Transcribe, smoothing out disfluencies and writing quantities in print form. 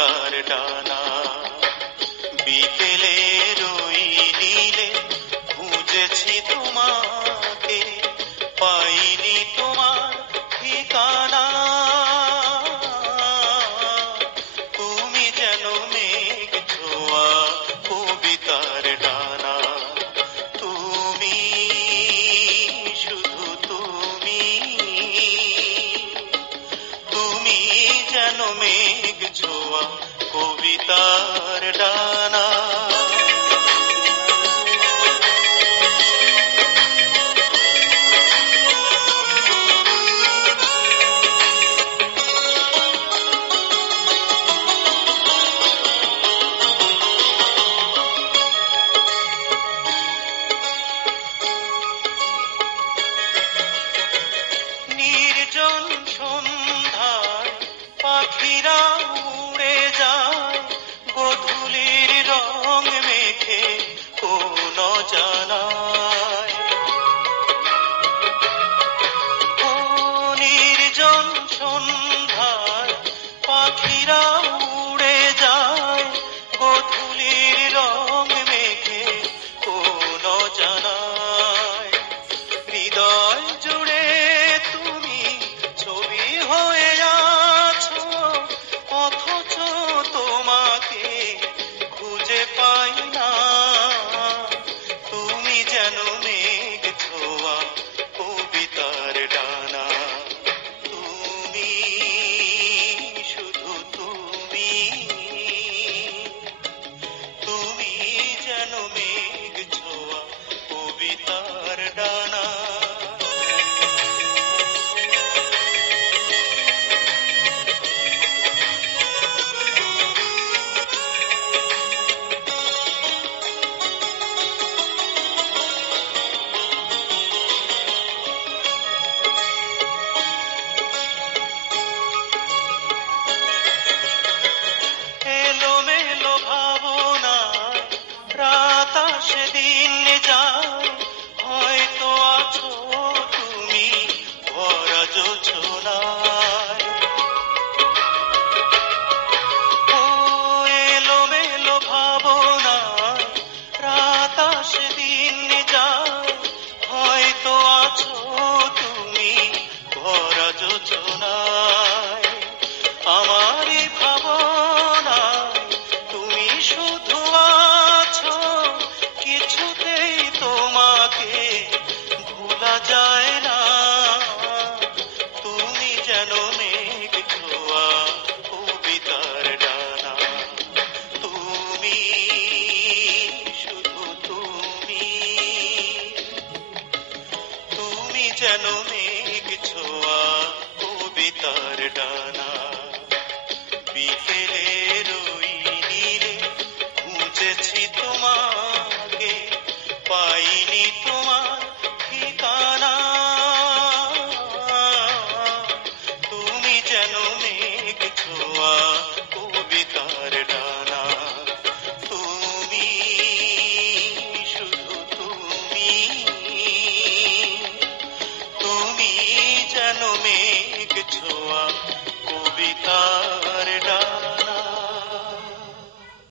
কবিতার ডানা। বিকেলের ওই নীলে খুঁজেছি তোমাকে, পাইনি তোমার ঠিকানা। তুমি যেন মেঘ ছোঁয়া কবিতার ডানা। তুমি, শুধু তুমি, তুমি যেন মেঘ ছোঁয়া কবিতার ডানা। নির্জন সন্ধ্যায় পাখিরা উড়ে যায়, গোধূলির রং মেখে কোন জানায়। ও নির্জন সন্ধ্যায় পাখিরা উড়ে যায়, গোধূলির রং মেখে কোন জানায়। হৃদয় জুড়ে তুমি ছবি হয়ে আছো, অথচ তোমাকে খুঁজে পাই না। তুমি যেন মেঘ ছোঁয়া কবিতার ডানা। তুমি, শুধু তুমি, তুমি যেন মেঘ ছোঁয়া কবিতার ডানা। এলোমেলো ভাবনায় রাত আসে দিন যায়, হয়তো আছো তুমি ভরা জোছনায়। ও এলোমেলো ভাবনায় রাত আসে দিন যায়, হয়তো আছো তুমি ভরা জোছনায়। আমারই ভাবনায় তুমি শুধু আছো, কিছুতেই তোমাকে ভোলা যায় না। তুমি যেন মেঘ ছোঁয়া কবিতার ডানা। তুমি, শুধু তুমি, তুমি যেন মেঘ ছোঁয়া কবিতার ডানা। বিকেলের ওই নীলে খুঁজেছি তোমাকে, পাইনি তোমার ঠিকানা। তুমি যেন মেঘ ছোঁয়া কবিতার ডানা। তুমি, শুধু তুমি, তুমি যেন মেঘ ছোঁয়া কবিতা।